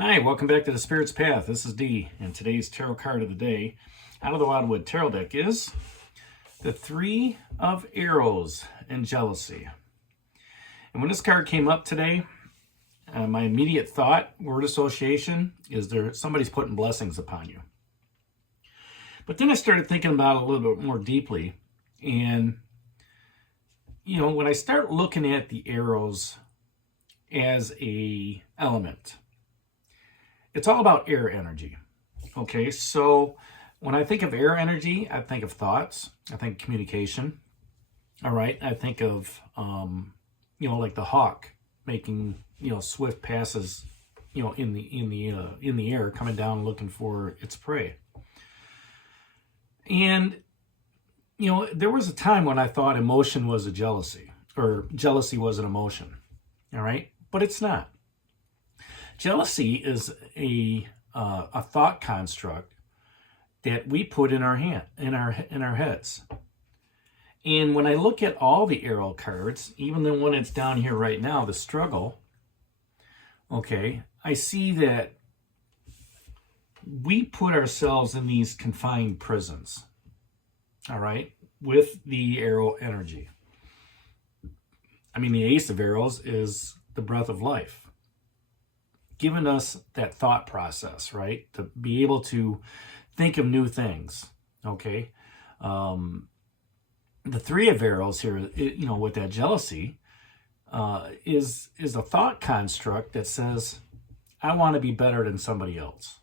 Hi, welcome back to the Spirit's Path. This is Dee, and today's tarot card of the day out of the Wildwood Tarot deck is the Three of Arrows and Jealousy. And when this card came up today, my immediate thought, word association, is somebody's putting blessings upon you. But then I started thinking about it a little bit more deeply, and when I start looking at the arrows as a element, it's all about air energy. Okay, so when I think of air energy, I think of thoughts, I think communication. All right, I think of like the hawk making swift passes in the air, coming down looking for its prey. And there was a time when I thought emotion was a jealousy, or jealousy was an emotion. All right, but it's not. Jealousy is a thought construct that we put in our heads. And when I look at all the arrow cards, even the one that's down here right now, the struggle, okay, I see that we put ourselves in these confined prisons, all right, with the arrow energy. I mean, the Ace of Arrows is the breath of life, giving us that thought process, right? To be able to think of new things, okay? The Three of Arrows here, with that jealousy, is a thought construct that says, I want to be better than somebody else,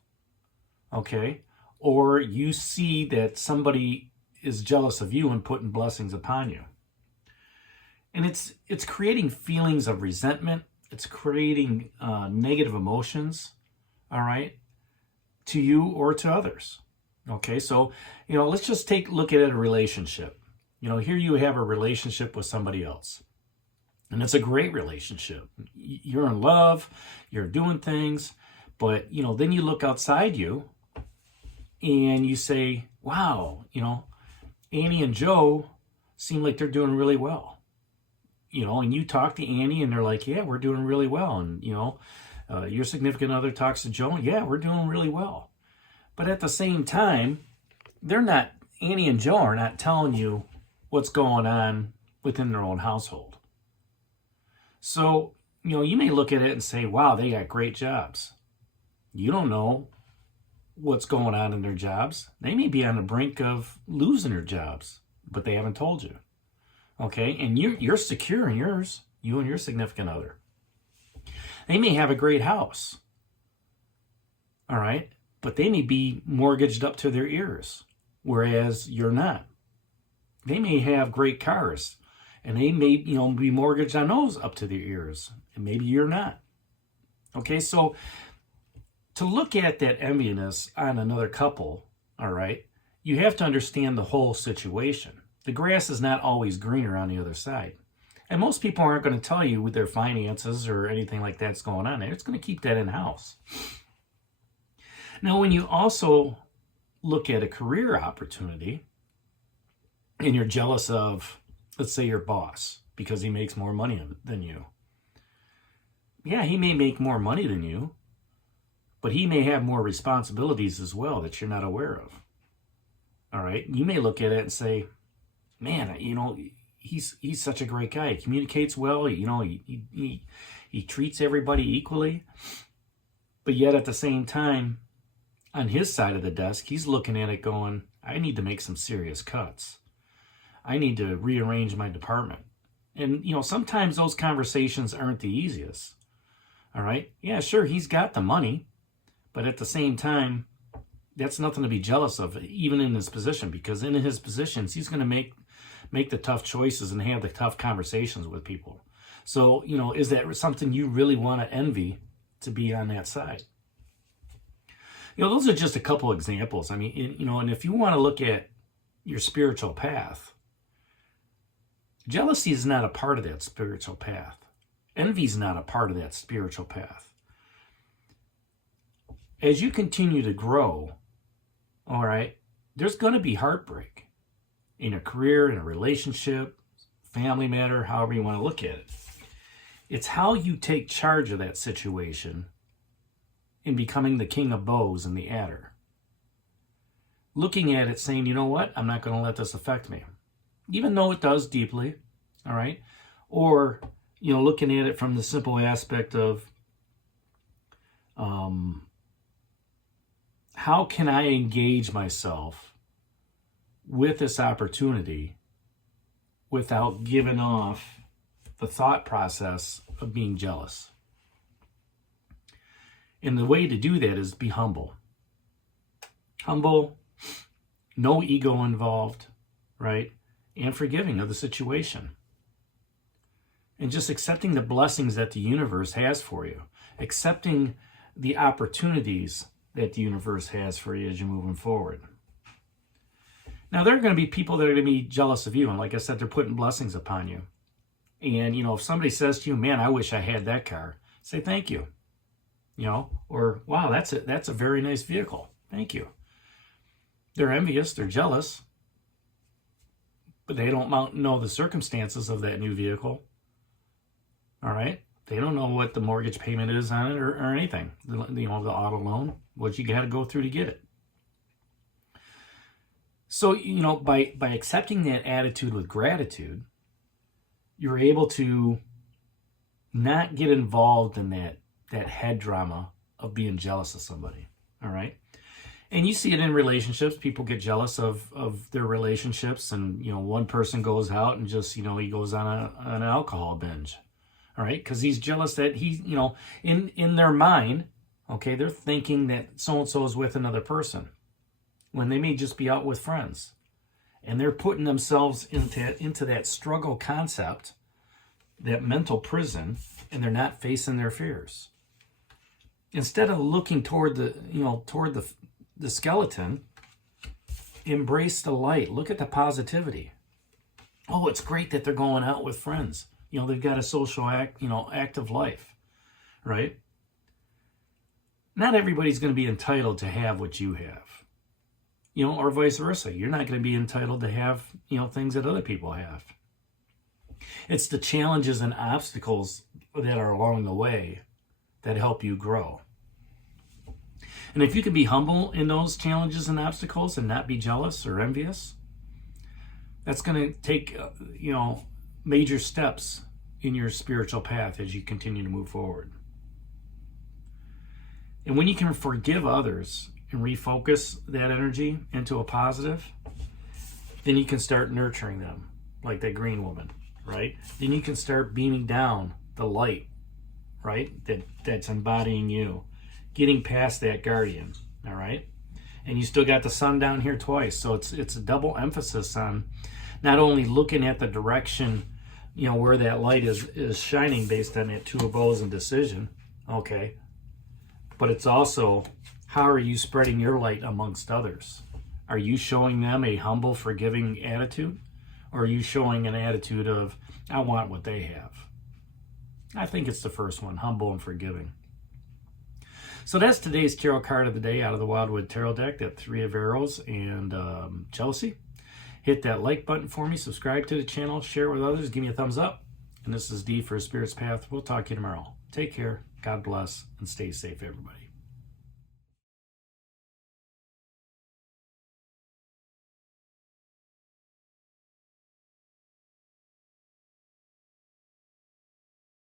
okay? Or you see that somebody is jealous of you and putting blessings upon you. And it's creating feelings of resentment. It's creating negative emotions, all right, to you or to others. Okay, so, let's just look at a relationship. Here you have a relationship with somebody else. And it's a great relationship. You're in love, you're doing things, but, then you look outside you and you say, wow, Annie and Joe seem like they're doing really well. And you talk to Annie and they're like, yeah, we're doing really well. And, your significant other talks to Joe, yeah, we're doing really well. But at the same time, Annie and Joe are not telling you what's going on within their own household. So, you may look at it and say, wow, they got great jobs. You don't know what's going on in their jobs. They may be on the brink of losing their jobs, but they haven't told you. Okay, and you're secure in yours, you and your significant other. They may have a great house, all right, but they may be mortgaged up to their ears, whereas you're not. They may have great cars, and they may be mortgaged on those up to their ears, and maybe you're not. Okay, so to look at that enviness on another couple, all right, you have to understand the whole situation. The grass is not always greener on the other side. And most people aren't going to tell you with their finances or anything like that's going on there. It's going to keep that in-house. Now, when you also look at a career opportunity and you're jealous of, let's say, your boss because he makes more money than you. Yeah, he may make more money than you, but he may have more responsibilities as well that you're not aware of. All right? You may look at it and say, man, he's such a great guy. He communicates well. He treats everybody equally. But yet at the same time, on his side of the desk, he's looking at it going, I need to make some serious cuts. I need to rearrange my department. And, sometimes those conversations aren't the easiest. All right? Yeah, sure, he's got the money. But at the same time, that's nothing to be jealous of, even in his position, because in his positions, he's going to make the tough choices and have the tough conversations with people. So, is that something you really want to envy to be on that side? Those are just a couple examples. I mean, and if you want to look at your spiritual path, jealousy is not a part of that spiritual path. Envy is not a part of that spiritual path. As you continue to grow, all right, there's going to be heartbreak in a career, in a relationship, family matter, however you want to look at it. It's how you take charge of that situation in becoming the king of bows and the adder. Looking at it saying, you know what, I'm not going to let this affect me. Even though it does deeply, all right? Or, looking at it from the simple aspect of, how can I engage myself with this opportunity without giving off the thought process of being jealous? And the way to do that is be humble. Humble, no ego involved, right? And forgiving of the situation. And just accepting the blessings that the universe has for you. Accepting the opportunities that the universe has for you as you're moving forward. Now, there are going to be people that are going to be jealous of you. And like I said, they're putting blessings upon you. And, if somebody says to you, man, I wish I had that car, say thank you. Or, wow, that's a very nice vehicle. Thank you. They're envious. They're jealous. But they don't know the circumstances of that new vehicle. All right? They don't know what the mortgage payment is on it or anything. The auto loan, what you got to go through to get it. So, by accepting that attitude with gratitude, you're able to not get involved in that head drama of being jealous of somebody. All right? And you see it in relationships. People get jealous of their relationships, and one person goes out and just he goes on an alcohol binge. All right, because he's jealous that he's, in their mind, okay, they're thinking that so-and-so is with another person when they may just be out with friends. And they're putting themselves into that struggle concept, that mental prison, and they're not facing their fears. Instead of looking toward the skeleton, embrace the light. Look at the positivity. Oh, it's great that they're going out with friends. They've got a social active life, right? Not everybody's going to be entitled to have what you have, or vice versa. You're not going to be entitled to have, things that other people have. It's the challenges and obstacles that are along the way that help you grow. And if you can be humble in those challenges and obstacles and not be jealous or envious, that's going to take, major steps in your spiritual path as you continue to move forward. And when you can forgive others and refocus that energy into a positive, then you can start nurturing them, like that green woman, right? Then you can start beaming down the light, right? That's embodying you, getting past that guardian, all right? And you still got the sun down here twice, so it's a double emphasis on not only looking at the direction, where that light is shining based on that two of bows and decision, okay? But it's also, how are you spreading your light amongst others? Are you showing them a humble, forgiving attitude? Or are you showing an attitude of, I want what they have? I think it's the first one, humble and forgiving. So that's today's tarot card of the day out of the Wildwood Tarot deck, that Three of Arrows and Jealousy. Hit that like button for me, subscribe to the channel, share it with others, give me a thumbs up. And this is D for Spirit's Path. We'll talk to you tomorrow. Take care, God bless, and stay safe, everybody.